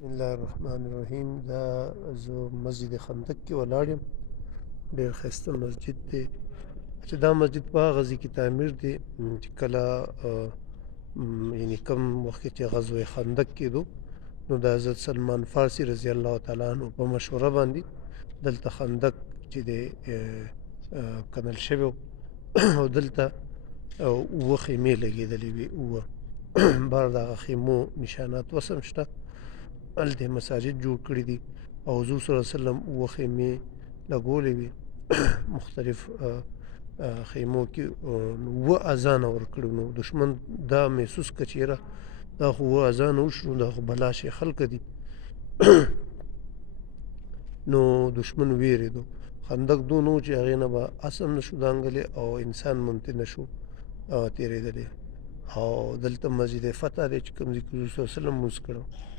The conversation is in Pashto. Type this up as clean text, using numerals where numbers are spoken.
بسم الله الرحمن الرحیم. دا زه مسجد خندق کې ولاړ یم. ډېر ښایسته مسجد دی چې دا مسجد په هغه ځای کې تعمیر دی چې کله یعنې کوم وخت کې چې غزوه خندق کېدو نو د حضرت سلمان فارسي رضی الله تعالی عنه په مشوره باندې دلته خندق چې دی کنل شوی و او دلته اووه خیمې لګېدلې وې. اووه بار د هغه خیمو نشانات اوس هم شته. هلته یې مساجد جوړ کړي دي او حضور صلی الله علیه وسلم اووه خیمې لګولې وې مختلف خیمو کې. اووه اذان ورکړي نو دښمن دا محسوس کړه چې یاره دا خو اووه اذان وشو دا خو بلا شي خلکه دي نو دښمن ویرېدو. خندق دونه و چې هغې نه به اس هم نشو دانګلی او انسان ممکن نشو تېرېدلی. او دلته مسجد فتح دی چې کوم ځای کې حضور صلی الله علیه وسلم لمونځ کړی.